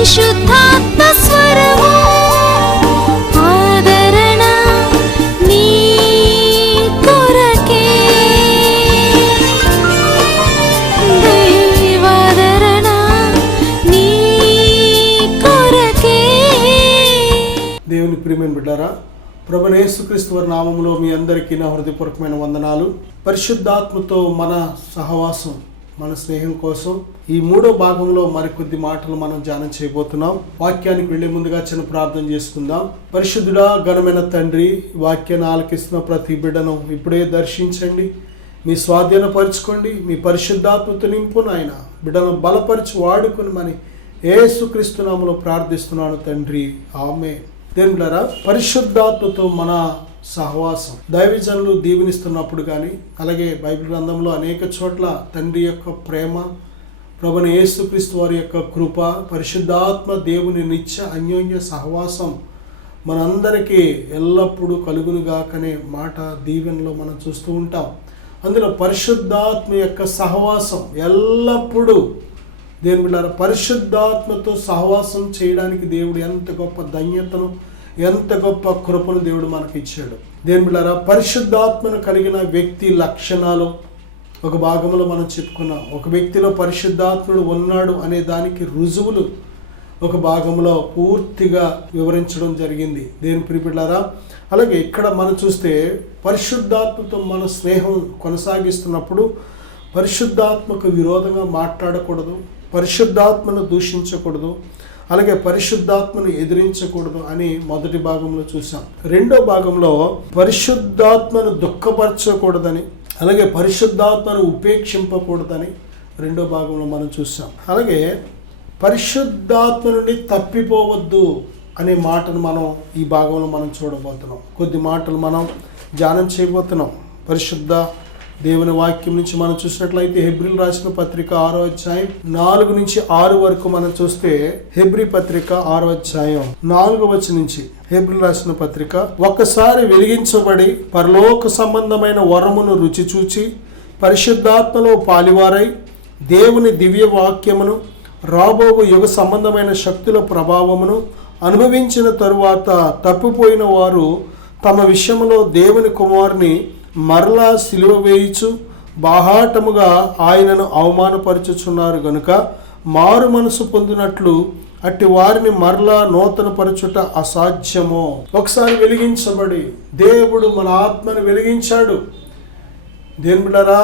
పరిశుద్ధాత్మ స్వరము ఆదరణ నీ కొరకే దైవాదరణ నీ కొరకే. దేవుని ప్రియమైన బిడ్డారా, ప్రభువైన యేసుక్రీస్తు వారి నామములో మీ అందరికీ నా హృదయపూర్వకమైన వందనాలు. పరిశుద్ధాత్మతో మన సహవాసం, మన స్నేహం కోసం ఈ మూడో భాగంలో మరికొద్ది మాటలు మనం ధ్యానం చేయబోతున్నాం. వాక్యానికి వెళ్లే ముందుగా చిన్న ప్రార్థన చేసుకుందాం. పరిశుద్ధుడా, ఘనమైన తండ్రి, వాక్యాన్ని ఆలకిస్తున్న ప్రతి బిడ్డను ఇప్పుడే దర్శించండి, మీ స్వాధీనపరచుకోండి, మీ పరిశుద్ధాత్మతో నింపు నాయన. బిడ్డను బలపరిచి వాడుకుని మన యేసుక్రీస్తు నామములో ప్రార్థిస్తున్నాను తండ్రి, ఆమేన్. దేవులారా, పరిశుద్ధాత్మతో మన సహవాసం దైవజనులు దీవెనిస్తున్నప్పుడు కానీ, అలాగే బైబిల్ గ్రంథంలో అనేక చోట్ల తండ్రి యొక్క ప్రేమ, ప్రభువైన యేసుక్రీస్తు వారి యొక్క కృప, పరిశుద్ధాత్మ దేవుని నిత్య అన్యోన్య సహవాసం మనందరికీ ఎల్లప్పుడూ కలుగునుగాకనే మాట దీవెనలో మనం చూస్తూ ఉంటాం. అందులో పరిశుద్ధాత్మ యొక్క సహవాసం ఎల్లప్పుడూ దేవుని బిడ్డలారా, పరిశుద్ధాత్మతో సహవాసం చేయడానికి దేవుడు ఎంత గొప్ప ధన్యతను, ఎంత గొప్ప కృపను దేవుడు మనకి ఇచ్చాడు. దేవుని బిడ్డలారా, పరిశుద్ధాత్మను కలిగిన వ్యక్తి లక్షణాలు ఒక భాగంలో మనం చెప్పుకున్నాం. ఒక వ్యక్తిలో పరిశుద్ధాత్ముడు ఉన్నాడు అనే దానికి రుజువులు ఒక భాగంలో పూర్తిగా వివరించడం జరిగింది. దేవుని ప్రియ బిడ్డలారా, అలాగే ఇక్కడ మనం చూస్తే పరిశుద్ధాత్మతో మన స్నేహం కొనసాగిస్తున్నప్పుడు పరిశుద్ధాత్మకు విరోధంగా మాట్లాడకూడదు, పరిశుద్ధాత్మను దూషించకూడదు, అలాగే పరిశుద్ధాత్మను ఎదిరించకూడదు అని మొదటి భాగంలో చూసాం. రెండో భాగంలో పరిశుద్ధాత్మను దుఃఖపరచకూడదని, అలాగే పరిశుద్ధాత్మను ఉపేక్షింపకూడదని రెండో భాగంలో మనం చూసాం. అలాగే పరిశుద్ధాత్మ నుండి తప్పిపోవద్దు అనే మాటను మనం ఈ భాగంలో మనం చూడబోతున్నాం. కొద్ది మాటలు మనం ధ్యానం చేయబోతున్నాం. పరిశుద్ధ దేవుని వాక్యం నుంచి మనం చూసినట్లయితే హెబ్రీలు రాసిన పత్రిక 6వ అధ్యాయం 4 నుంచి 6 వరకు మనం చూస్తే, హెబ్రీ పత్రిక 6వ అధ్యాయం 4వ వచనం నుంచి హెబ్రీలు రాసిన పత్రిక, ఒక్కసారి వెలిగించబడి పరలోక సంబంధమైన వరమును రుచి చూచి పరిశుద్ధాత్మలో పాలివారై దేవుని దివ్య వాక్యమును రాబోవు యుగ సంబంధమైన శక్తుల ప్రభావమును అనుభవించిన తరువాత తప్పిపోయిన వారు తమ విషయంలో దేవుని కుమారుని మరలా సిలువ వేయిచు బాహాటముగా ఆయనను అవమానపరచుచున్నారు గనుక మారు మనసు పొందినట్లు అట్టి వారిని మరలా నూతనపరచుట అసాధ్యమో. ఒకసారి వెలిగించబడి దేవుడు మన ఆత్మను వెలిగించాడు. దేవుని బిడ్డలారా,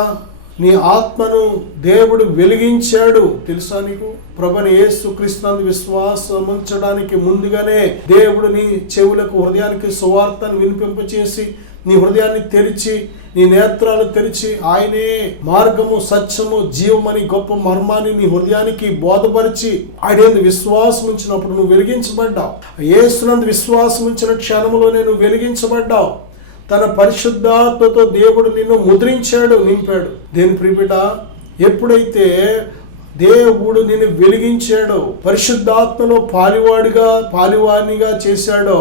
నీ ఆత్మను దేవుడు వెలిగించాడు తెలుసా నీకు? ప్రభువైన యేసుక్రీస్తునందు విశ్వాసం ఉంచడానికి ముందుగానే దేవుడు నీ చెవులకు, హృదయానికి సువార్తను వినిపింపచేసి నీ హృదయాన్ని తెరిచి, నీ నేత్రాలు తెరిచి ఆయనే మార్గము, సత్యము, జీవమని గొప్ప మర్మాన్ని నీ హృదయానికి బోధపరిచి ఆయన విశ్వాసం ఉంచినప్పుడు నువ్వు వెలిగించబడ్డావు. యేసునందు విశ్వాసం ఉంచిన క్షణములోనే నువ్వు వెలిగించబడ్డావు. తన పరిశుద్ధాత్మతో దేవుడు నిన్ను ముద్రించాడు, నింపాడు. దేని ప్రియబిడ్డ, ఎప్పుడైతే దేవుడు నిన్ను వెలిగించాడో, పరిశుద్ధాత్మలో పాలివానిగా చేశాడో,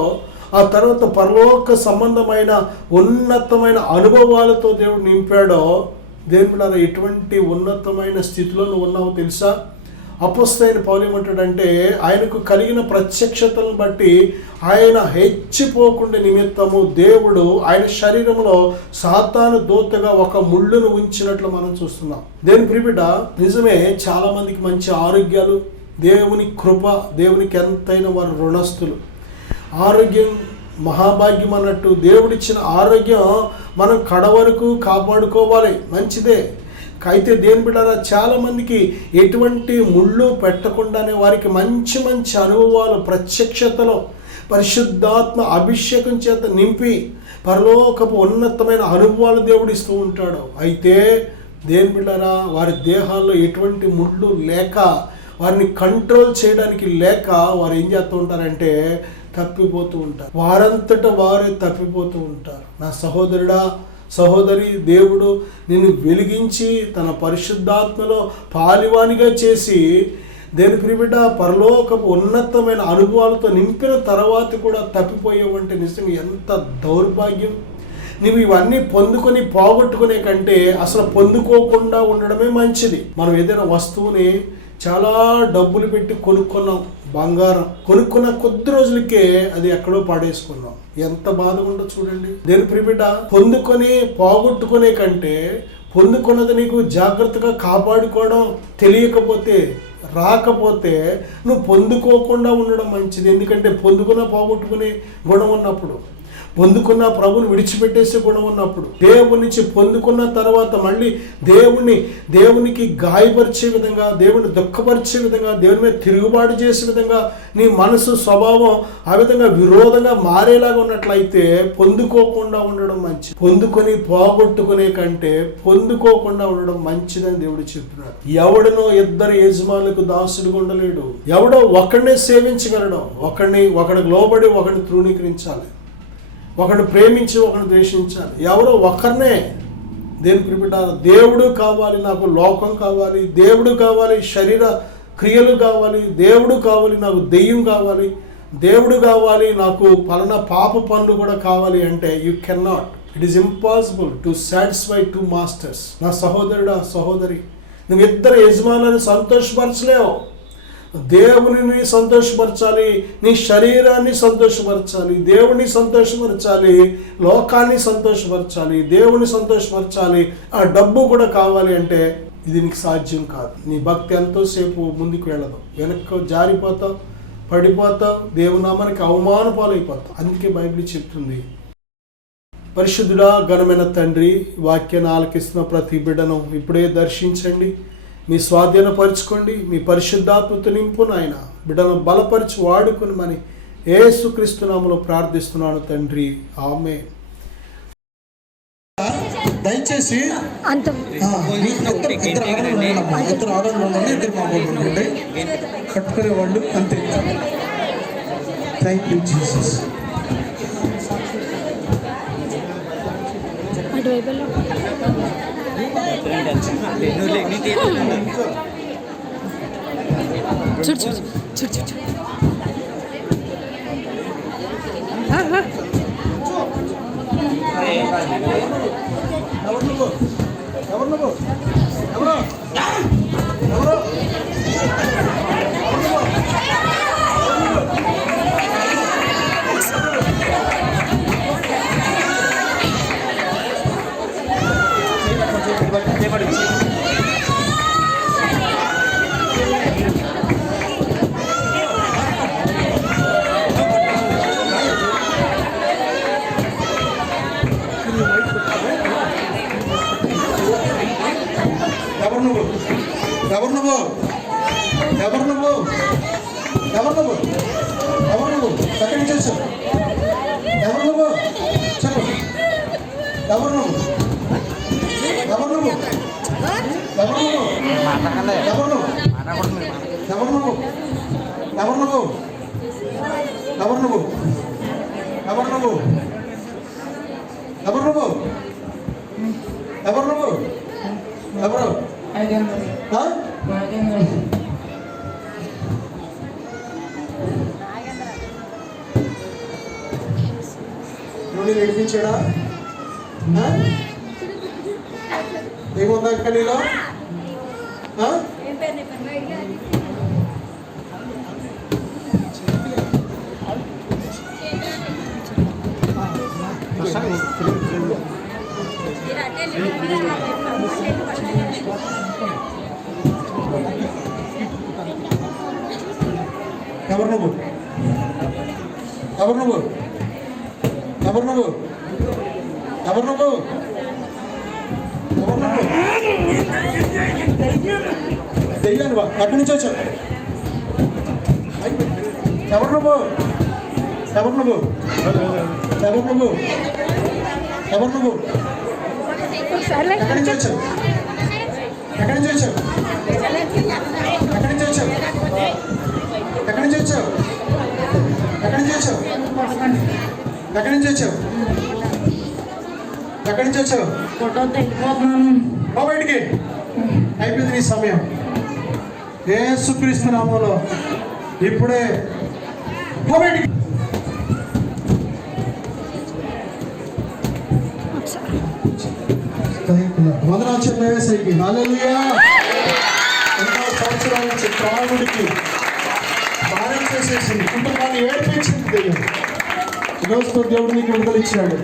ఆ తర్వాత పరలోక సంబంధమైన ఉన్నతమైన అనుభవాలతో దేవుడు నింపాడో, దేవుని బిడ్డలారా, ఎటువంటి ఉన్నతమైన స్థితిలో నువ్వు ఉన్నావో తెలుసా? అపొస్తలుడైన పౌలు ఏమంటాడంటే, ఆయనకు కలిగిన ప్రత్యక్షతను బట్టి ఆయన హెచ్చిపోకుండా నిమిత్తము దేవుడు ఆయన శరీరంలో సాతాను దూతగా ఒక ముళ్ళును ఉంచినట్లు మనం చూస్తున్నాం. దేవుని ప్రియబిడ్డ, నిజమే, చాలా మందికి మంచి ఆరోగ్యాలు, దేవుని కృప, దేవునికి ఎంతైనా వారు రుణస్థులు. ఆరోగ్యం మహాభాగ్యం అన్నట్టు దేవుడిచ్చిన ఆరోగ్యం మనం కడవరకు కాపాడుకోవాలి, మంచిదే. అయితే దేని బిడ్డారా, చాలామందికి ఎటువంటి ముళ్ళు పెట్టకుండానే వారికి మంచి మంచి అనుభవాలు, ప్రత్యక్షతలో పరిశుద్ధాత్మ అభిషేకం చేత నింపి పరలోకపు ఉన్నతమైన అనుభవాలు దేవుడు ఇస్తూ ఉంటాడు. అయితే దేని బిడ్డారా, వారి దేహాల్లో ఎటువంటి ముళ్ళు లేక, వారిని కంట్రోల్ చేయడానికి లేక వారు ఏం చేస్తూ ఉంటారంటే తప్పిపోతూ ఉంటారు. వారంతటా వారే తప్పిపోతూ ఉంటారు. నా సహోదరుడా, సహోదరి, దేవుడు నిన్ను వెలిగించి తన పరిశుద్ధాత్మలో పాలివానిగా చేసి దేని ప్రియబిడ్డ పరలోకపు ఉన్నతమైన అనుభవాలతో నింపిన తర్వాత కూడా తప్పిపోయావంటే నిజంగా ఎంత దౌర్భాగ్యం. నువ్వు ఇవన్నీ పొందుకొని పోగొట్టుకునే కంటే అసలు పొందుకోకుండా ఉండడమే మంచిది. మనం ఏదైనా వస్తువుని చాలా డబ్బులు పెట్టి కొనుక్కున్నాం, బంగారం కొనుక్కున్న కొద్ది రోజులకే అది ఎక్కడో పాడేసుకున్నాం. ఎంత బాధ ఉండదు చూడండి. దేని ప్రిబిడ్డ, పొందుకొని పోగొట్టుకునే కంటే పొందుకున్నది నీకు జాగ్రత్తగా కాపాడుకోవడం తెలియకపోతే, రాకపోతే నువ్వు పొందుకోకుండా ఉండడం మంచిది. ఎందుకంటే పొందుకున్న పోగొట్టుకునే గుణం ఉన్నప్పుడు, పొందుకున్న ప్రభుని విడిచిపెట్టేసే గుణం ఉన్నప్పుడు, దేవుని నుంచి పొందుకున్న తర్వాత మళ్ళీ దేవునికి గాయపరిచే విధంగా, దేవుని దుఃఖపరిచే విధంగా, దేవుని మీద తిరుగుబాటు చేసే విధంగా నీ మనసు స్వభావం ఆ విధంగా విరోధంగా మారేలాగా ఉన్నట్లయితే పొందుకోకుండా ఉండడం మంచిది. పొందుకొని పోగొట్టుకునే కంటే పొందుకోకుండా ఉండడం మంచిదని దేవుడు చెప్తున్నాడు. ఎవడనో ఇద్దరు యజమానులకు దాసుడుగా ఉండలేడు. ఎవడో ఒకడినే సేవించగలడు. ఒకడికి లోబడి ఒకడిని తృణీకరించాలి, ఒకడు ప్రేమించి ఒకడు ద్వేషించాలి. ఎవరో ఒకరినే దేని ప్రిపెట్టాలి. దేవుడు కావాలి, నాకు లోకం కావాలి, దేవుడు కావాలి, శరీర క్రియలు కావాలి, దేవుడు కావాలి, నాకు దెయ్యం కావాలి, దేవుడు కావాలి, నాకు పలానా పాప పనులు కూడా కావాలి అంటే you can not. It is impossible to satisfy two masters. నా సహోదరుడా, సహోదరి, నువ్వు ఇద్దరు యజమానులను సంతోషపరచలేవు. దేవుని సంతోషపరచాలి, నీ శరీరాన్ని సంతోషపరచాలి, దేవుని సంతోషపరచాలి, లోకాన్ని సంతోషపరచాలి, దేవుని సంతోషపరచాలి, ఆ డబ్బు కూడా కావాలి అంటే ఇది నీకు సాధ్యం కాదు. నీ భక్తి ఎంతోసేపు ముందుకు వెళ్ళదు, వెనక్కి జారిపోతావు, పడిపోతావు, దేవునామానికి అవమాన పాలైపోతావు. అందుకే బైబిల్ చెప్తుంది, పరిశుద్ధుడా ఘనమైన తండ్రి, వాక్యాన్ని ఆలకిస్తున్న ప్రతి బిడ్డను ఇప్పుడే దర్శించండి, మీ స్వాధీనపరచుకోండి, మీ పరిశుద్ధాత్మతో నింపు నాయన. బిడ్డను బలపరిచి వాడుకుని యేసుక్రీస్తు నామములో ప్రార్థిస్తున్నాను తండ్రి, ఆమేన్. దయచేసి కట్టుకునే వాళ్ళు అంతే. Thank you Jesus. చూడు చూడు చూడు చూడు చూడు. ఎక్కడి నుంచి వచ్చావు? ఎవరు నువ్వు? చెప్పు. ఎవరు నువ్వు? ఎవరు నువ్వు? ఎవరు నువ్వు? ఎవరు నువ్వు? ఎవరు నువ్వు? ఎవరు నువ్వు? ఎవరు నువ్వు? ఎవరు నువ్వు? ఎవరు నువ్వు? ఎవరు నువ్వు? ఎవరు? నువ్వు నడిపించాడా? ఏముందా అక్క నీలో? ఎవరు నువ్వు? ఎవరు నువ్వు? ఎవరు నువ్వు? ఎవరు నువ్వు? ఎవరు నువ్వు? దెయ్యాను బా. ఎక్కడి నుంచి వచ్చావు? ఎవరు నువ్వు? ఎవరు నువ్వు? ఎవరు నువ్వు? ఎవరు నువ్వు? ఎక్కడి నుంచి వచ్చావు? ఎక్కడి నుంచి వచ్చావు? ఎక్కడి నుంచి వచ్చావు? ఎక్కడి నుంచి వచ్చావు? ఎక్కడి నుంచి వచ్చావు? ఎక్కడి నుంచి వచ్చావు? ఎక్కడి నుంచి వచ్చావు? బయటికి అయిపోయింది నీ సమయం. యేసుక్రీస్తు నామములో ఇప్పుడే బయటికి. వందనాలు చెప్పేసరికి హల్లెలూయా. ఎన్నో సంవత్సరాలు నుంచి త్రాగుడికి భారం చేసేసింది, కుటుంబాన్ని ఏడిపించింది దెయ్యం. ఈరోజుతో దేవుడు నీకు విడుదల ఇచ్చాడు.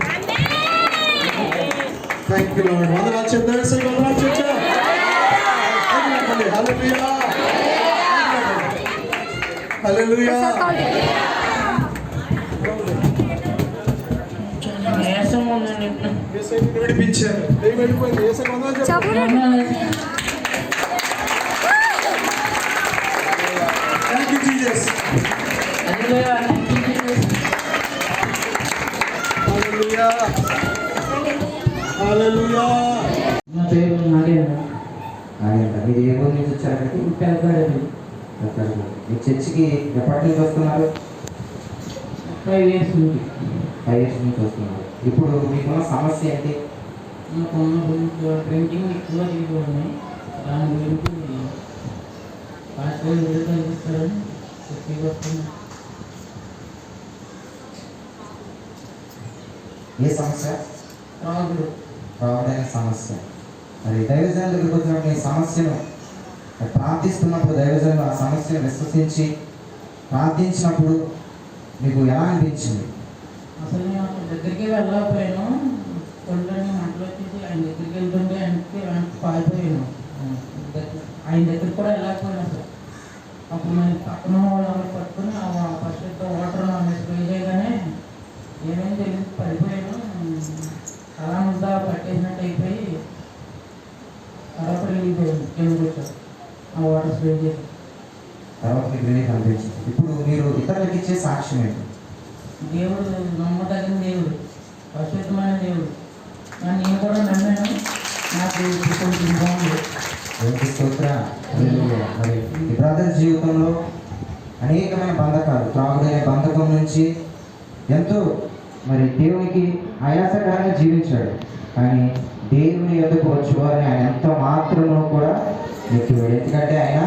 Thank you lord. వందనాలు చెప్తాను, వందనాలు చెప్తా. హల్లెలూయా, హల్లెలూయా. విడిపించారు, దెయ్యం వెళ్ళిపోయింది. యేసుకి వందనాలు చెప్పండి. Thank you Jesus. Hallelujah, hallelujah. నా పేరు నాగేంద్ర. మీరు ఏ ఊరు నుంచి వచ్చారండి? మీ చర్చికి ఎప్పటి నుంచి వస్తున్నారు? 5 years నుంచి. 5 years నుంచి వస్తున్నారు. ఇప్పుడు మీకున్న సమస్య ఏంటి? ప్రింటింగ్ ఎక్కువ తీసుకోండి, దాని గురించి పాస్పోర్ట్ విడుదల ఇస్తారని చెప్పి వస్తున్నాను. ఏ సమస్య? రావడైన సమస్య. మరి దైవజనుల దగ్గరికి వచ్చినప్పుడు మీ సమస్యను ప్రార్థిస్తున్నప్పుడు దైవజనులు ఆ సమస్యను విశ్వసించి ప్రార్థించినప్పుడు మీకు ఎలా అనిపించింది? అసలు నేను దగ్గరికి వెళ్ళకపోయాను, కొండని మంటలు వచ్చేసి ఆయన దగ్గరికి వెళ్తుంటే ఆయనకి పారిపోయాను. ఆయన దగ్గరికి కూడా వెళ్ళకపోయాను అసలు. అప్పుడు నేను పక్కన వాళ్ళని పట్టుకుని ఫస్ట్ వాటర్ స్ప్రే చేయగానే ఏమేమి తెలియదు, పడిపోయాను. అలా ఉందా పట్టేసినట్టు అయిపోయి తర్వాత రిలీజ్ అయ్యాను. కిందకి వచ్చాను ఆ వాటర్ స్ప్రే చేసి. తర్వాత మీకు రిలీఫ్ అనిపించింది. ఇప్పుడు మీరు ఇతరులకు ఇచ్చే సాక్ష్యం ఏంటి? దేవుడు నమ్మదగిన దేవుడు, పరిశుద్ధమైన దేవుడు. నేను కూడా నమ్మాను, నాకు కొంచెం బాగుంది. మరి ఈ బ్రదర్ జీవితంలో అనేకమైన బంధకాలు, త్రాగుడైన బంధకం నుంచి ఎంతో మరి దేవునికి ఆయాసకరంగా జీవించాడు. కానీ దేవుని ఎదుకు వచ్చేవారిని ఆయన ఎంత మాత్రంలో కూడా ఎక్కివాడు. ఎందుకంటే ఆయన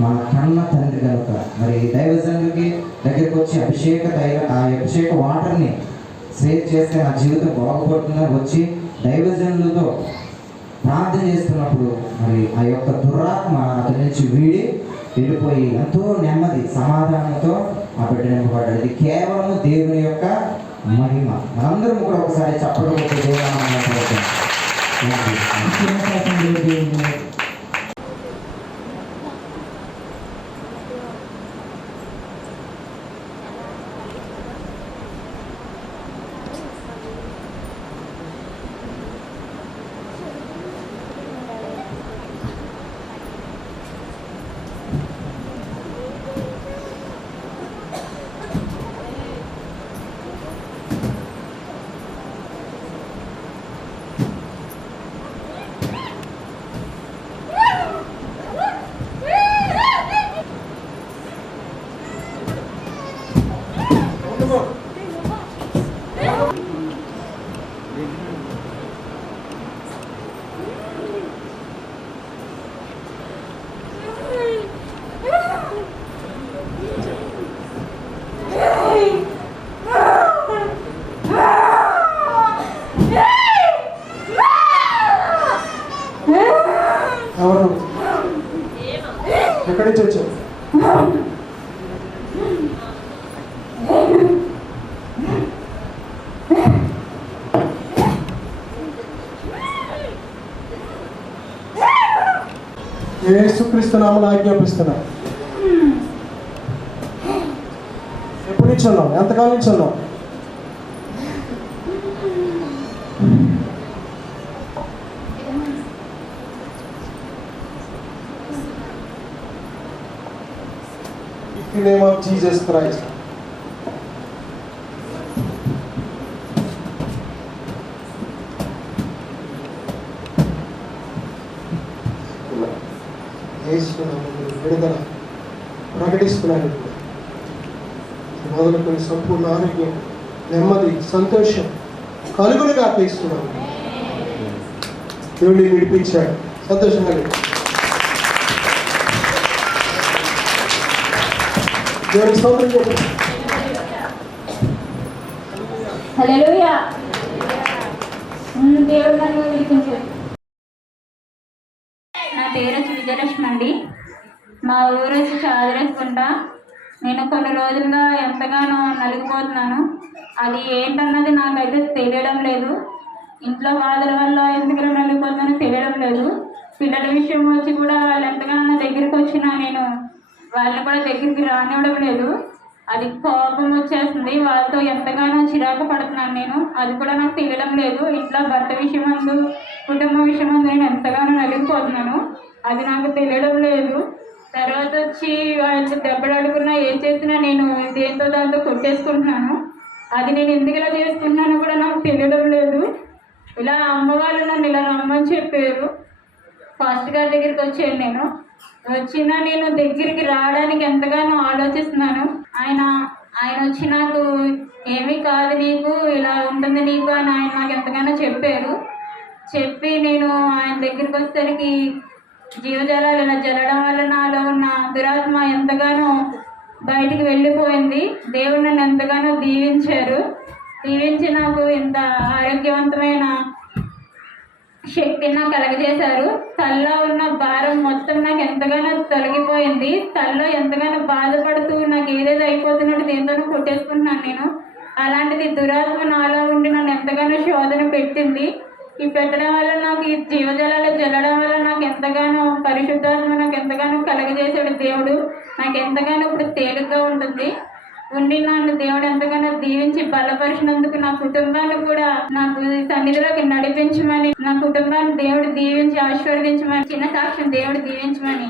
మన కన్న తండ్రి కనుక. మరి దైవజనులకి దగ్గరికి వచ్చి ఆ అభిషేక వాటర్ని సేవ్ చేస్తే నా జీవితం బాగుపడుతుందని వచ్చి దైవజనులతో ప్రార్థన చేస్తున్నప్పుడు మరి ఆ యొక్క దురాత్మ అతని నుంచి వీడి వెళ్ళిపోయి ఎంతో నెమ్మది సమాధానంతో ఆ బిడ్డ నింపబడ్డాడు. ఇది కేవలం దేవుని యొక్క మహిమ. మనందరం కూడా ఒకసారి చప్పట్లు కొట్టి దేవుని ఎవరు ఎక్కడి నుంచి వచ్చారు? యేసుక్రీస్తు నామమున ఆజ్ఞాపిస్తున్నా. ఎప్పటి నుంచి ఉన్నావు? ఎంతకాలం నుంచి ఉన్నావు? In the name of Jesus Christ. విడుదల ప్రకటిస్తున్నాను. మొదలుకొని సంపూర్ణ ఆరోగ్యం, నెమ్మది, సంతోషం కలుగులుగా అర్పిస్తున్నాను. దేవుడిని విడిపించాడు. సంతోషంగా దేవుడికి స్తోత్రం చెప్పండి. హల్లెలూయా. దేవుడు నన్ను విడిపించాడు. నా పేరు విజయలక్ష్మి అండి. మా ఊరు వచ్చి చాదరేసుకుంటా. నేను కొన్ని రోజులుగా ఎంతగానో నలిగిపోతున్నాను. అది ఏంటన్నది నాకైతే తెలియడం లేదు. ఇంట్లో బాధల వల్ల ఎందుకు నలిగిపోతున్నానో తెలియడం లేదు. పిల్లల విషయం వచ్చి కూడా వాళ్ళు ఎంతగానో నా దగ్గరికి వచ్చినా నేను వాళ్ళని కూడా దగ్గరికి రానివ్వడం లేదు. అది కోపం వచ్చేస్తుంది. వాళ్ళతో ఎంతగానో చిరాకు పడుతున్నాను నేను. అది కూడా నాకు తెలియడం లేదు. ఇంట్లో భర్త విషయమందు కుటుంబ విషయమందు నేను ఎంతగానో నలిగిపోతున్నాను. అది నాకు తెలియడం లేదు. తర్వాత వచ్చి వాళ్ళు దెబ్బలాడుకున్నా ఏం చేసినా నేను దేంతో దాంతో కొట్టేసుకుంటున్నాను. అది నేను ఎందుకు ఇలా చేసుకుంటున్నానో కూడా నాకు తెలియడం లేదు. ఇలా అమ్మ వాళ్ళు నన్ను ఇలా రమ్మని చెప్పారు. ఫాస్ట్ గారి దగ్గరికి వచ్చాను. నేను వచ్చినా నేను దగ్గరికి రావడానికి ఎంతగానో ఆలోచిస్తున్నాను. ఆయన వచ్చి నాకు ఏమీ కాదు నీకు, ఇలా ఉంటుంది నీకు అని ఆయన నాకు ఎంతగానో చెప్పారు. చెప్పి నేను ఆయన దగ్గరికి వచ్చేసరికి జీవజలాలు ఇలా జల్లడం వల్ల నాలో ఉన్న దురాత్మ ఎంతగానో బయటికి వెళ్ళిపోయింది. దేవుడు నన్ను ఎంతగానో దీవించి నాకు ఇంత ఆరోగ్యవంతమైన శక్తిని నాకు కలగజేశారు. తల్లో ఉన్న భారం మొత్తం నాకు ఎంతగానో తొలగిపోయింది. తల్లో ఎంతగానో బాధపడుతూ నాకు ఏదేదో అయిపోతున్నట్టు దేంతోనూ కొట్టేసుకుంటున్నాను నేను. అలాంటిది దురాత్మ నాలో ఉండి నన్ను ఎంతగానో శోధన పెట్టింది. ఈ పెట్టడం వల్ల నాకు ఈ జీవజలాలు జల్లడం వల్ల నాకు ఎంతగానో పరిశుద్ధాత్మ నాకు ఎంతగానో కలగజేశాడు దేవుడు. నాకు ఎంతగానో ఇప్పుడు తేలిగ్గా ఉంటుంది. ఉండి నన్ను దేవుడు ఎంతగానో దీవించి బలపరిచినందుకు నా కుటుంబాన్ని కూడా నాకు సన్నిధిలోకి నడిపించమని, నా కుటుంబాన్ని దేవుడు దీవించి ఆశీర్వదించమని, చిన్న సాక్ష్యం దేవుడు దీవించమని.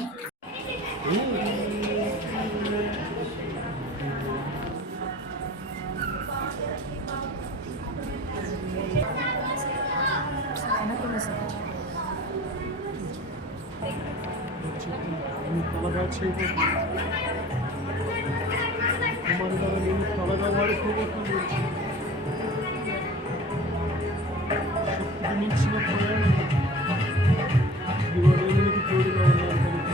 త్వరగా వాడుకోబోతుంది. మించిన ప్రయాణం ఇవాళకి తోడుగా ఉన్నారు కనుక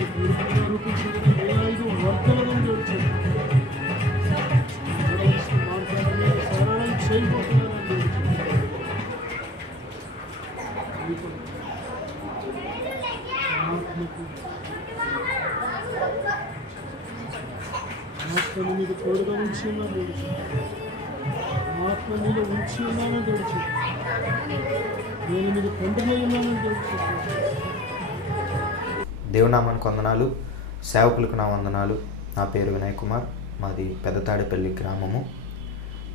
ఈ పూర్తిగా రూపించడానికి 5 వర్గాల నుండి వచ్చారు. మార్గాన్ని సరళం చేయబోతున్నారని ఆత్మని మీద తోడుగా ఉంచి ఉన్నాను. ఆత్మ మీద ఉంచి ఉన్నానని తెలుసు. నేను మీద తండ్రి ఉన్నానని తెలుసు. దేవునామానికి వందనాలు, సేవకులకు నా వందనాలు. నా పేరు వినయ్ కుమార్, మాది పెద్దతాడేపల్లి గ్రామము.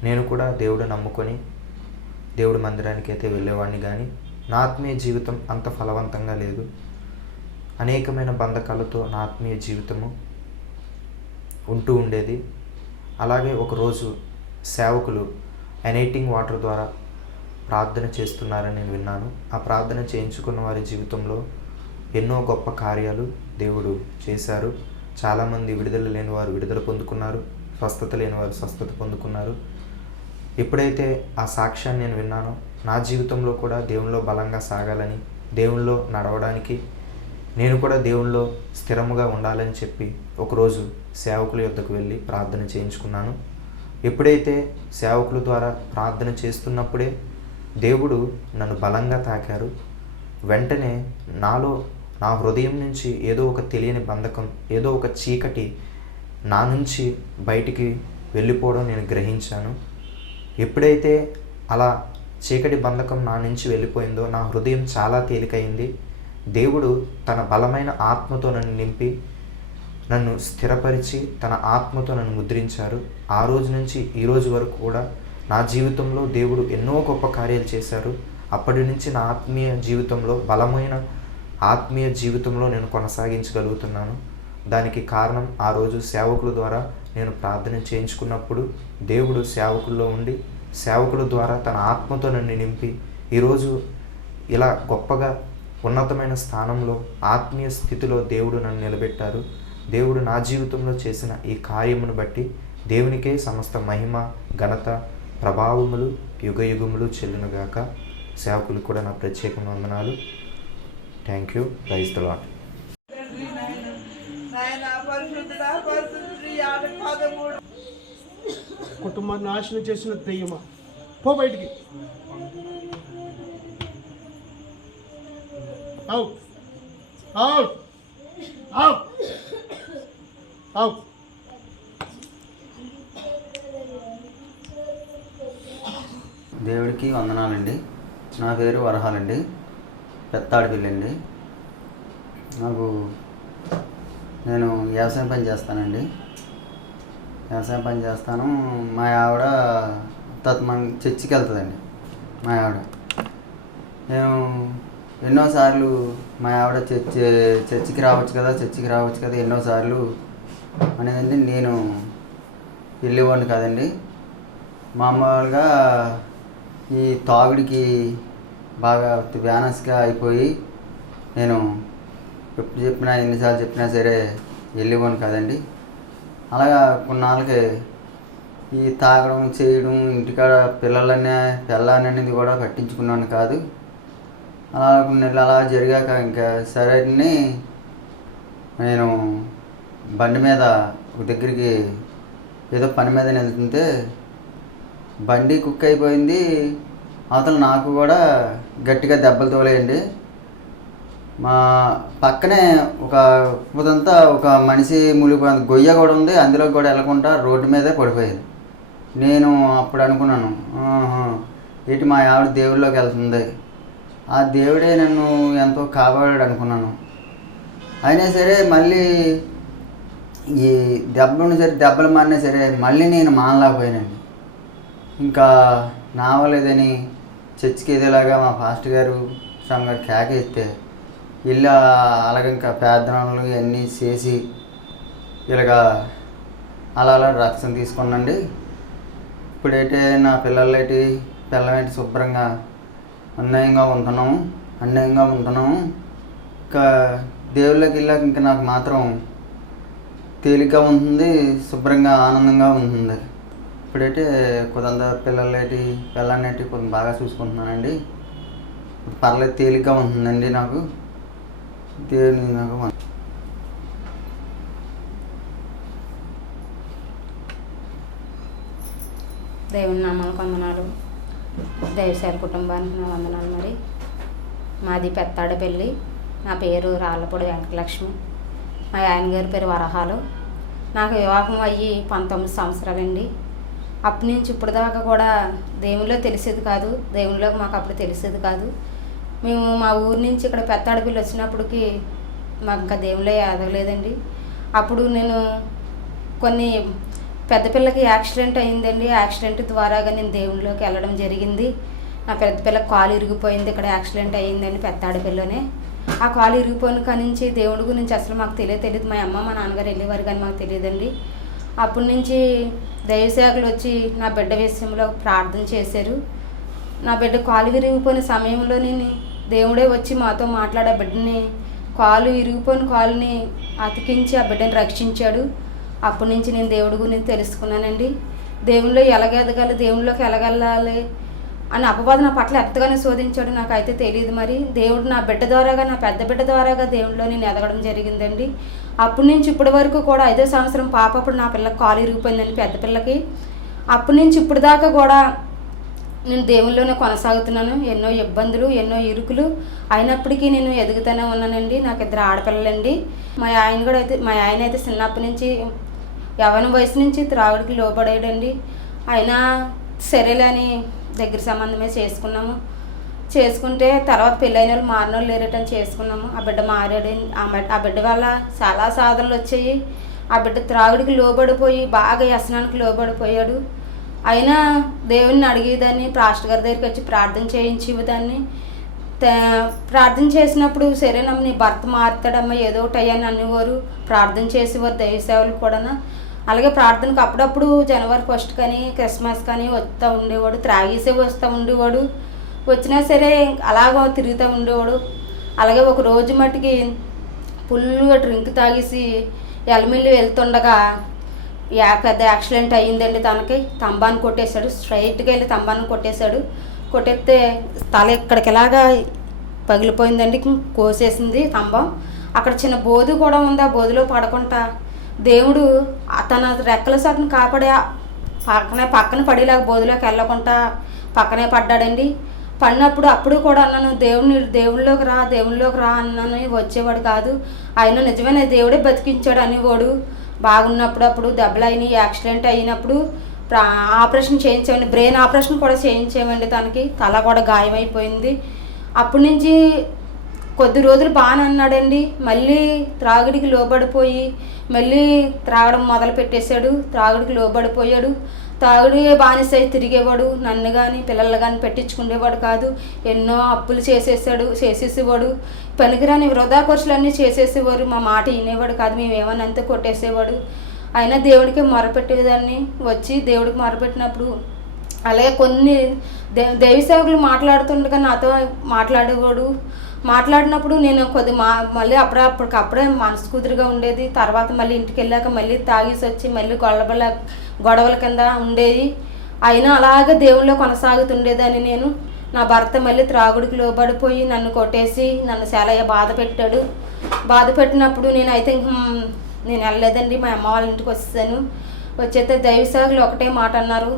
నేను కూడా దేవుడు నమ్ముకొని దేవుడి మందిరానికి అయితే వెళ్ళేవాడిని, కానీ నా ఆత్మీయ జీవితం అంత ఫలవంతంగా లేదు. అనేకమైన బంధకాలతో నా ఆత్మీయ జీవితము ఉంటూ ఉండేది. అలాగే ఒకరోజు సేవకులు ఎనైటింగ్ వాటర్ ద్వారా ప్రార్థన చేస్తున్నారని నేను విన్నాను. ఆ ప్రార్థన చేయించుకున్న వారి జీవితంలో ఎన్నో గొప్ప కార్యాలు దేవుడు చేశారు. చాలామంది విడుదల లేని వారు విడుదల పొందుకున్నారు, స్వస్థత లేని వారు స్వస్థత పొందుకున్నారు. ఎప్పుడైతే ఆ సాక్ష్యాన్ని నేను విన్నానో, నా జీవితంలో కూడా దేవునిలో బలంగా సాగాలని, దేవునిలో నడవడానికి, నేను కూడా దేవునిలో స్థిరముగా ఉండాలని చెప్పి ఒకరోజు సేవకుల యొద్దకు వెళ్ళి ప్రార్థన చేయించుకున్నాను. ఎప్పుడైతే సేవకుల ద్వారా ప్రార్థన చేస్తున్నప్పుడే దేవుడు నన్ను బలంగా తాకారు. వెంటనే నా హృదయం నుంచి ఏదో ఒక తెలియని బంధకం, ఏదో ఒక చీకటి నా నుంచి బయటికి వెళ్ళిపోవడం నేను గ్రహించాను. ఎప్పుడైతే అలా చీకటి బంధకం నా నుంచి వెళ్ళిపోయిందో నా హృదయం చాలా తేలికైంది. దేవుడు తన బలమైన ఆత్మతో నన్ను నింపి నన్ను స్థిరపరిచి తన ఆత్మతో నన్ను ముద్రించారు. ఆ రోజు నుంచి ఈ రోజు వరకు కూడా నా జీవితంలో దేవుడు ఎన్నో గొప్ప కార్యాలు చేశారు. అప్పటి నుంచి నా ఆత్మీయ జీవితంలో బలమైన ఆత్మీయ జీవితంలో నేను కొనసాగించగలుగుతున్నాను. దానికి కారణం ఆ రోజు సేవకుల ద్వారా నేను ప్రార్థన చేయించుకున్నప్పుడు దేవుడు సేవకుల్లో ఉండి సేవకుల ద్వారా తన ఆత్మతో నన్ను నింపి ఈరోజు ఇలా గొప్పగా ఉన్నతమైన స్థానంలో ఆత్మీయ స్థితిలో దేవుడు నన్ను నిలబెట్టారు. దేవుడు నా జీవితంలో చేసిన ఈ కార్యమును బట్టి దేవునికే సమస్త మహిమ, ఘనత, ప్రభావములు యుగయుగములు చెల్లునుగాక. సేవకులు కూడా నా ప్రత్యేక వందనాలు. Thank you. Praise the Lord. కుటుంబాన్ని నాశనం చేసిన దెయ్యమా, పో బయటికి. అవుట్ అవుట్ దేవుడికి వందనాలండి. నా పేరు వరహాలండి, పెత్తాడిపల్లి అండి. నేను వ్యవసాయం పని చేస్తానండి. వ్యవసాయం పని చేస్తాను. మా ఆవిడ మన చర్చికి వెళ్తుందండి. మా ఆవిడ నేను ఎన్నోసార్లు మా ఆవిడ చర్చికి రావచ్చు కదా ఎన్నోసార్లు అనేదండి. నేను వెళ్ళేవాడిని కాదండి. మామూలుగా ఈ తాగుడికి బాగా వ్యానస్గా అయిపోయి నేను ఎప్పుడు చెప్పినా ఎన్నిసార్లు చెప్పినా సరే వెళ్ళేవాడిని కాదండి. అలాగా కొన్నాళ్ళకి ఈ తాగడం చేయడం ఇంటికాడ పిల్లలనేది కూడా పట్టించుకున్నాను కాదు. అలా కొన్ని నెలలు అలా జరిగాక ఇంకా సరే నేను బండి మీద ఒక దగ్గరికి ఏదో పని మీద వెళ్తుంటే బండి కుక్ అయిపోయింది. అవతల నాకు కూడా గట్టిగా దెబ్బలు తోలేయండి. మా పక్కనే ఒక ఇదంతా ఒక మనిషి మునిగిపోయింది, గొయ్య కూడా ఉంది, అందులో కూడా వెళ్ళకుండా రోడ్డు మీదే పడిపోయింది. నేను అప్పుడు అనుకున్నాను, ఏంటి మా ఆవిడ దేవుళ్ళలోకి వెళ్తుంది, ఆ దేవుడే నన్ను ఎంతో కాపాడాడు అనుకున్నాను. అయినా సరే మళ్ళీ ఈ దెబ్బలు మారినా సరే మళ్ళీ నేను మానలేకపోయానండి. ఇంకా నావలేదని చర్చికి ఏదేలాగా మా పాస్టర్ గారు స్వామి గారు కేకేస్తే ఇలా అలాగ ఇంకా ప్రార్థనలు ఇవన్నీ చేసి ఇలాగా అలా రక్షణ తీసుకున్నాండి. ఇప్పుడైతే నా పిల్లలేంటి శుభ్రంగా అన్యాయంగా ఉంటున్నాము. ఇంకా దేవుళ్ళకి వెళ్ళాక ఇంకా నాకు మాత్రం తేలిగ్గా ఉంటుంది, శుభ్రంగా ఆనందంగా ఉంటుంది. ఇప్పుడైతే కొంత పిల్లలనేటి కొంచెం బాగా చూసుకుంటున్నానండి. పర్లేదు, తేలిగ్గా ఉంటుందండి నాకు. దేవుని నాకు దేవుని నామాలకు వందనాలు. దైవశాల కుటుంబానికి నా వందనాలు. మరి మాది పెత్తాడపల్లి. నా పేరు రాళ్ళపూడి వెంకటలక్ష్మి. మా ఆయన గారి పేరు వరహాలు. నాకు వివాహం అయ్యి 19 సంవత్సరాలండి. అప్పటి నుంచి ఇప్పుడు దాకా కూడా దేవునిలో తెలిసేది కాదు, దేవునిలోకి మాకు అప్పుడు తెలిసేది కాదు. మేము మా ఊరి నుంచి ఇక్కడ పెత్తాడపల్లి వచ్చినప్పటికి మాకు ఇంకా దేవునిలో ఎదగలేదండి. అప్పుడు నేను కొన్ని పెద్ద పిల్లకి యాక్సిడెంట్ అయిందండి. యాక్సిడెంట్ ద్వారాగా నేను దేవునిలోకి వెళ్ళడం జరిగింది. నా పెద్ద పిల్లకి కాలు ఇరిగిపోయింది. ఇక్కడ యాక్సిడెంట్ అయ్యిందండి పెత్తాడపల్లిలోనే. ఆ కాలు ఇరిగిపోయిన కానించి దేవుడి గురించి అసలు మాకు తెలియదు. మా అమ్మ మా నాన్నగారు వెళ్ళేవారు కానీ మాకు తెలియదండి. అప్పటి నుంచి దైవసేవకులు వచ్చి నా బిడ్డ విషయంలో ప్రార్థన చేశారు. నా బిడ్డ కాలు విరిగిపోయిన సమయంలో దేవుడే వచ్చి మాతో మాట్లాడే బిడ్డని కాలు విరిగిపోయిన కాలుని అతికించి ఆ బిడ్డని రక్షించాడు. అప్పటి నుంచి నేను దేవుడి గురించి తెలుసుకున్నానండి. దేవునిలో ఎలాగెదగాలి, దేవునిలోకి ఎలాగెళ్ళాలి అని అపవాదు నా పట్ల ఎంతగానో శోధించాడు నాకైతే తెలియదు. మరి దేవుడు నా బిడ్డ ద్వారాగా, నా పెద్ద బిడ్డ ద్వారాగా దేవునిలో నేను ఎదగడం జరిగిందండి. అప్పటి నుంచి ఇప్పటి వరకు కూడా 5వ సంవత్సరం పాప అప్పుడు నా పిల్లకి కాలు ఇరిగిపోయిందండి, పెద్ద పిల్లకి. అప్పటి నుంచి ఇప్పుడు దాకా కూడా నేను దేవునిలోనే కొనసాగుతున్నాను. ఎన్నో ఇబ్బందులు, ఎన్నో ఇరుకులు అయినప్పటికీ నేను ఎదుగుతూనే ఉన్నానండి. నాకు 2 ఆడపిల్లలండి. మా ఆయన అయితే చిన్నప్పటి నుంచి యవ్వన వయసు నుంచి త్రాగుడికి లోబడేయండి. అయినా సరేలేని దగ్గర సంబంధమే చేసుకుంటే తర్వాత పెళ్ళైన వాళ్ళు మారిన వాళ్ళు లేరటని చేసుకున్నాము. ఆ బిడ్డ మారాడు. ఆ బిడ్డ వల్ల చాలా సాధనలు వచ్చాయి. ఆ బిడ్డ త్రాగుడికి లోబడిపోయి బాగా వ్యసనానికి లోబడిపోయాడు. అయినా దేవుడిని అడిగేదాన్ని, పాస్టర్ గారి దగ్గరికి వచ్చి ప్రార్థన చేయించేదాన్ని. ప్రార్థన చేసినప్పుడు సరేనమ్మ నీ భర్త మారుతాడమ్మా ఏదో ఒకటి అయ్యాని అనేవారు. ప్రార్థన చేసేవారు దైవ సేవలు కూడా. అలాగే ప్రార్థనకు అప్పుడప్పుడు జనవరి 1 కానీ క్రిస్మస్ కానీ వస్తూ ఉండేవాడు. త్రాగేసే వస్తూ ఉండేవాడు. వచ్చినా సరే అలాగ తిరుగుతూ ఉండేవాడు. అలాగే ఒక రోజు మట్టుకి ఫుల్గా డ్రింక్ తాగేసి ఎలమిల్లి వెళ్తుండగా పెద్ద యాక్సిడెంట్ అయ్యిందండి. తనకి తంబాన్ని కొట్టేశాడు. స్ట్రైట్గా వెళ్ళి తంబాన్ని కొట్టేస్తే తల ఇక్కడికి ఇలాగా పగిలిపోయిందండి, కోసేసింది తంబం. అక్కడ చిన్న బోధు కూడా ఉంది. ఆ బోధులో పడకుండా దేవుడు తన రెక్కల సాటును కాపాడే పక్కన పడేలాగా బోధులోకి వెళ్ళకుండా పక్కనే పడ్డాడండి. పడినప్పుడు అప్పుడు కూడా అన్నాను, దేవుళ్ళలోకి రా అన్నాను. వచ్చేవాడు కాదు. ఆయన నిజమైన దేవుడే బతికించాడు అనేవాడు. బాగున్నప్పుడు అప్పుడు దెబ్బలు అయినాయి, యాక్సిడెంట్ అయినప్పుడు ఆపరేషన్ చేయించామండి, బ్రెయిన్ ఆపరేషన్ కూడా చేయించామండి. తనకి తల కూడా గాయమైపోయింది. అప్పటి నుంచి కొద్ది రోజులు బాగానే అన్నాడండి. మళ్ళీ త్రాగుడికి లోబడిపోయి మళ్ళీ త్రాగడం మొదలు పెట్టేశాడు. త్రాగుడికి లోబడిపోయాడు. తాగుడు బానిసై తిరిగేవాడు. నన్ను కానీ పిల్లలు కానీ పెట్టించుకునేవాడు కాదు. ఎన్నో అప్పులు చేసేసేవాడు. పనికిరాని వృధా ఖర్చులన్నీ చేసేసేవారు. మా మాట వినేవాడు కాదు. మేము ఏమన్నా అంతే కొట్టేసేవాడు. అయినా దేవుడికి మొరపెట్టేదాన్ని. వచ్చి దేవుడికి మొరపెట్టినప్పుడు అలాగే కొన్ని దైవ సేవకులు మాట్లాడుతుండగా నాతో మాట్లాడేవాడు. మాట్లాడినప్పుడు నేను మళ్ళీ అప్పటికప్పుడే మనసు కుదురుగా ఉండేది. తర్వాత మళ్ళీ ఇంటికి వెళ్ళాక మళ్ళీ తాగేసి వచ్చి మళ్ళీ గొడవల కింద ఉండేది. అయినా అలాగే దేవుళ్ళో కొనసాగుతుండేదని నేను. నా భర్త మళ్ళీ త్రాగుడికి లోబడిపోయి నన్ను కొట్టేసి నన్ను చాలా బాధ పెట్టినప్పుడు నేనైతే నేను వెళ్ళలేదండి. మా అమ్మ వాళ్ళ ఇంటికి వచ్చేసాను. వచ్చేస్తే దైవ సేవకులు ఒకటే మాట అన్నారు,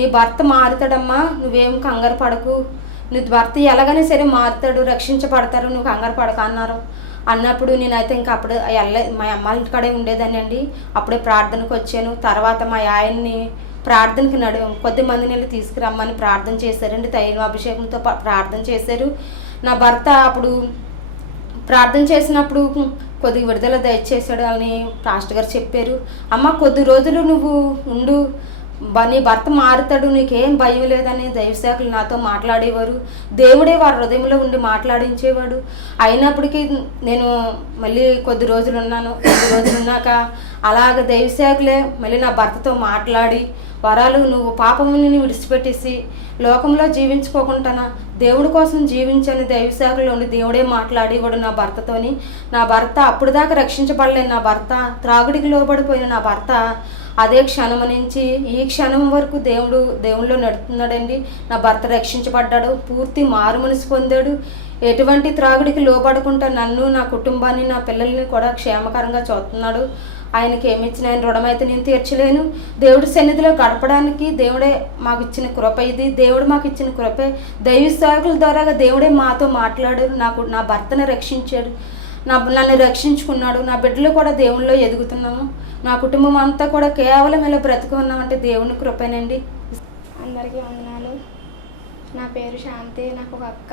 నీ భర్త మారుతాడమ్మా, నువ్వేం కంగారు పడకు, నీ భర్త ఎలాగైనా సరే మారుతాడు, రక్షించబడతారు, నువ్వు కంగారు పడక అన్నారు. అన్నప్పుడు నేనైతే ఇంకా అప్పుడు మా అమ్మ ఇంటికాడే ఉండేదాన్ని అండి. అప్పుడే ప్రార్థనకు వచ్చాను. తర్వాత మా ఆయన్ని ప్రార్థనకి కొద్ది మందిని వెళ్ళి తీసుకురమ్మని ప్రార్థన చేశారండి. తైలాభిషేకంతో ప్రార్థన చేశారు. నా భర్త అప్పుడు ప్రార్థన చేసినప్పుడు కొద్దిగా విడుదల దయచేశాడు అని పాస్టర్ గారు చెప్పారు. అమ్మ కొద్ది రోజులు నువ్వు ఉండు, నీ భర్త మారుతాడు, నీకేం భయం లేదని దైవసేవకులు నాతో మాట్లాడేవారు. దేవుడే వారి హృదయంలో ఉండి మాట్లాడించేవాడు. అయినప్పటికీ నేను మళ్ళీ కొద్ది రోజులు ఉన్నాను. కొద్ది రోజులు ఉన్నాక అలాగ దైవసేవకులే మళ్ళీ నా భర్తతో మాట్లాడి, వరాలు నువ్వు పాపముని విడిచిపెట్టేసి లోకంలో జీవించుకోకుండా దేవుడి కోసం జీవించని దైవసేవకులు ఉండి దేవుడే మాట్లాడేవాడు నా భర్తతోని. నా భర్త అప్పుడు దాకా రక్షించబడలేని నా భర్త, త్రాగుడికి లోబడిపోయిన నా భర్త అదే క్షణం నుంచి ఈ క్షణం వరకు దేవుళ్ళో నడుస్తున్నాడండి. నా భర్త రక్షించబడ్డాడు, పూర్తి మారు మనసు పొందాడు. ఎటువంటి త్రాగుడికి లోబడకుండా నన్ను, నా కుటుంబాన్ని, నా పిల్లల్ని కూడా క్షేమకరంగా చూస్తున్నాడు. ఆయనకి ఏమిచ్చిన ఆయన రుణమైతే నేను తీర్చలేను. దేవుడి సన్నిధిలో గడపడానికి దేవుడే మాకు ఇచ్చిన కృప ఇది. దేవుడు మాకు ఇచ్చిన కృపే. దైవ సేవకుల ద్వారా దేవుడే మాతో మాట్లాడాడు. నా భర్తను రక్షించాడు, నన్ను రక్షించుకున్నాడు. నా బిడ్డలు కూడా దేవుళ్ళలో ఎదుగుతున్నాము. నా కుటుంబం అంతా కూడా కేవలం ఇలా బ్రతుకున్నామంటే దేవుని కృపేనండి. అందరికీ వందనాలు. నా పేరు శాంతి. నాకు ఒక అక్క,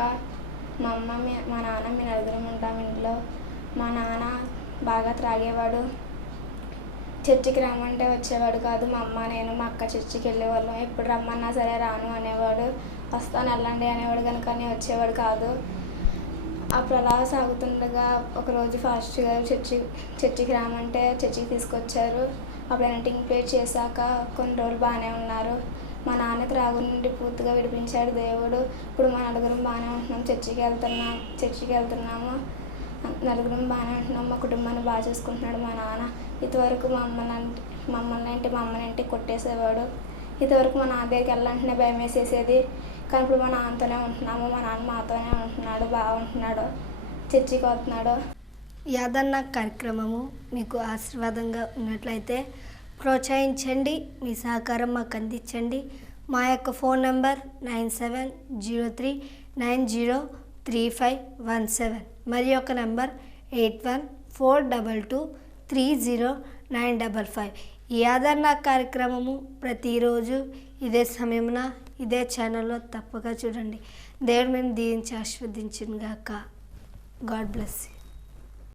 మా అమ్మ, మా నాన్న, మీ నలుగురం ఉంటాం ఇంట్లో. మా నాన్న బాగా త్రాగేవాడు. చర్చికి రమ్మంటే వచ్చేవాడు కాదు. మా అమ్మ, నేను, మా అక్క చర్చికి వెళ్ళేవాళ్ళం. ఎప్పుడు రమ్మన్నా సరే రాను అనేవాడు. వస్తాను వెళ్ళండి అనేవాడు కనుక వచ్చేవాడు కాదు. అప్పుడు అలా సాగుతుండగా ఒకరోజు ఫాస్ట్ గారు చర్చికి రామంటే చర్చికి తీసుకొచ్చారు. అప్పుడు ఎడిటింగ్ ప్లే చేశాక కొన్ని రోజులు బాగానే ఉన్నారు. మా నాన్న త్రాగు నుండి పూర్తిగా విడిపించాడు దేవుడు. ఇప్పుడు మా నలుగురం బాగానే ఉంటున్నాం. చర్చికి వెళ్తున్నాము. నలుగురం బాగానే ఉంటున్నాం. మా కుటుంబాన్ని బాగా చూసుకుంటున్నాడు మా నాన్న. ఇంతవరకు మా అమ్మని కొట్టేసేవాడు. ఇంతవరకు మా నాన్న దగ్గరికి వెళ్ళాలంటేనే భయం వేసేసేది. కానీ ఇప్పుడు మా నాన్నతోనే ఉంటున్నాము. మా నాన్న మాతోనే ఉంటున్నాడు, బాగుంటున్నాడు, చర్చికి వస్తున్నాడు. యాదన్న కార్యక్రమము మీకు ఆశీర్వాదంగా ఉన్నట్లయితే ప్రోత్సహించండి, మీ సహకారం మాకు అందించండి. మా యొక్క ఫోన్ నెంబర్ 9703903517, మరి యొక్క నెంబర్ 8142230955. ఈ యాదన్న కార్యక్రమము ప్రతిరోజు ఇదే సమయమున ఇదే ఛానల్లో తప్పగా చూడండి. దేవుడు మేము దీవించి ఆశీర్వదించును గాక. God bless you.